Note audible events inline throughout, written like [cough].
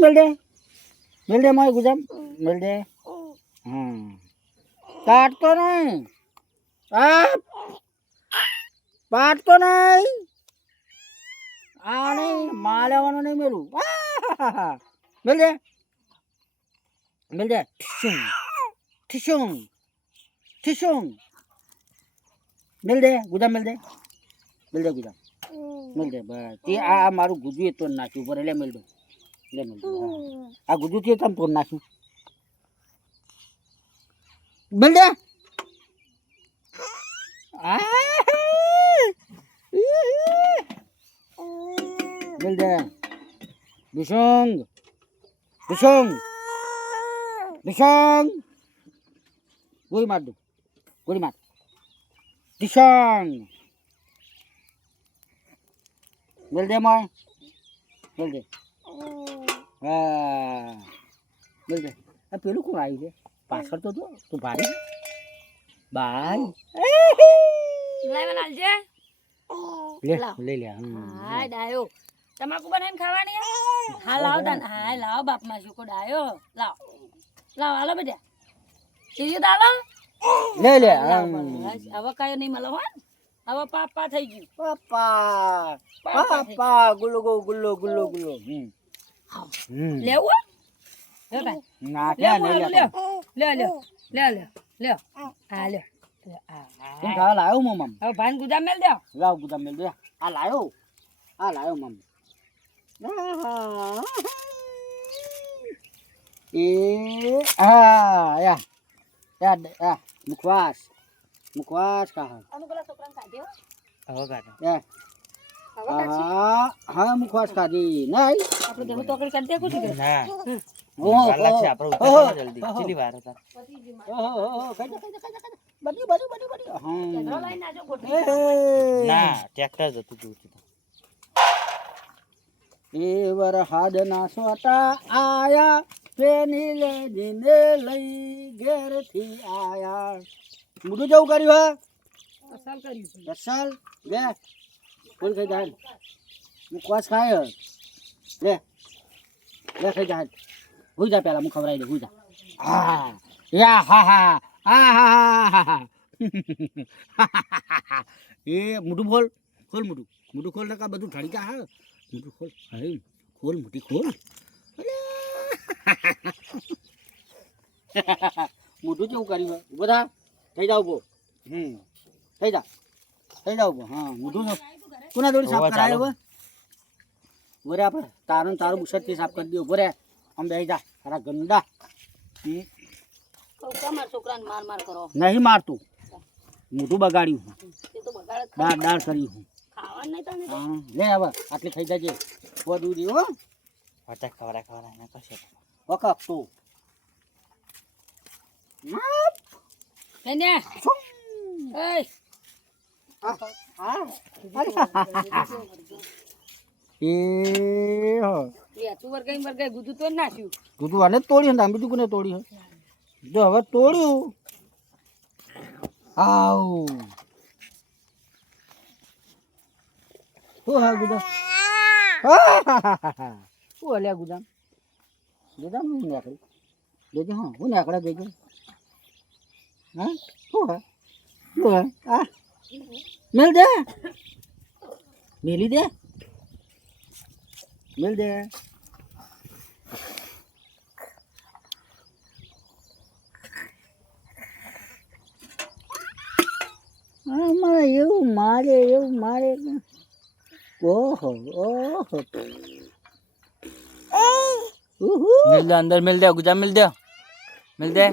મિલ દે મિલ દે મારે ગુજામ મિલ દે હમ. કાઢતો નહીં. આ પાડતો નહીં. આ નહીં માલેવાનું નહીં મેલું. મિલ દે મિલ દે ઠીશુંગ ઠીશુંગ ઠીશુંગ મિલ દે ગુજામ મિલ દે મિલ દે ગુજામ મિલ દે બસ. તે આ આ મારું ગુજુ એ તો નાખ્યું. ઉપર એટલે મિલ દે લે. આ ગુજુ તે તમે મિલ દે મિલ દે બિશોંગ બિશોંગ બિશોંગ ગોળી માર દો ગોળી માર. દિશોંગ મિલ દે મોય મિલ દે હા. મિલ દે આ પેલું કોણ આવ્યું છે? પાછળ તો જો તું ભારી બાય. લાવવાના આલજે. લે. લઈ લે. હાય ડાયો. તમાકુ બનાવીને ખાવાની હે? હા લાવ તાન. હાય લાવ બાપમાં શું કો ડાયો. લાવ. લાવ હાલો બધા. સીધું દાલો લે લે. હવે કયો નહીં મળે હો હવે પાપા થઈ ગયું. પાપા. પાપા. ગુલ્લો ગુલ્લો ગુલ્લો ગુલ્લો. હમ. લેવું લે ભાઈ. ના લે લે. લે લે લે. લે લે. લે, આ, કેમ આ. ખાવા લાયો મમ હવે ભાન ગુદા મેલ દે. લાવ ગુદામ મેલ દે. આ લાયો. આ લાયો મમ એ આ યા. યા યા. મુખવાસ. મુખવાસ કા અમુક ઓલા છોકરાને કાઢ્યો હવે કાઢો. હવે કાઢી હા હા મુખવાસ કાઢી. નહીં. આપણે દેવું તોકડી કાઢી દે કુછ ના. ઓહો લાગશે આપણે ઓહો, જલ્દી. ચીલી વાર હતા? ઓહો, ઓહો, જા, બડી બડી બડી બધી હમ. લઈને આજો ગોઠવી ના ટ્રેક્ટર જ હતું એ તો. એ વરહાદના સોટા આયા પેની લઈને લઈ ઘેરથી આયા. મુડું જવું કર્યું અસલ કર્યું છે. અસલ? લે. કોણ ખાઈ જાય મુખવાસ ખાય લે લે ખાઈ જાય હું જા પેલા, હું ખવડાવી દે હું જા. હા, યા, હા હા હા હા હા હા [laughs] એ મોઢું ખોલ ખોલ મોઢું. મોઢું ખોલ નકા બધું ઠડી જા, હા. મોઢું ખોલ, અરે, ખોલ મોટી, ખોલ. [laughs] મોઢું કેવું કર્યું થા. થઈ જાવ ઊભો. હમ. થઈ જા. થઈ જાવ ઊભો. હા, મોઢું કોના દોડી સાફ કરાયો. હવે? ઊભો રે આપણે. તારું તારું તારું બુશર્ટથી સાફ કરી દે ઊભો રે. આમ બેસી જા. તારા ગંદા. હમ. કહું છોકરાને માર માર કરો? નહીં મારતું. મોઢું બગાડ્યું હું. તે તો બગાડ દાળ દાળ કરી હું. ખાવાનું નહીં તને લે હવે આટલી ખાઈ જાજે. વધુ દે હો. વાચા ખવડા ખવડા એના કશે વખત તું. એને એય એ. હો. વર્ગાઈ વર્ગાઈ ગુદું આને જ તોડી હતા બીજું કોને તોડી હે. જો હવે તોડ્યું. આવ શું હા ગુદામ [laughs] શું હલ્યા ગુદામ ગુદામ હું નીકળી? જોજે હા હું નીકળે જોજે હા શું હે? શું હે? આ મેલ દે. મેલી દે. મેલ દે. આમાં એવું મારે એવું મારે. ઓહો ઓહો. દે અંદર મિલ દે ગુજા મિલ દે. મિલ દે.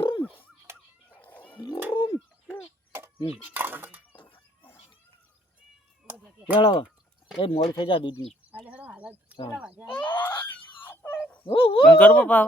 હમ. ચાલો એ મોડું થઈ જા દૂધની. બંધ પપ્પા.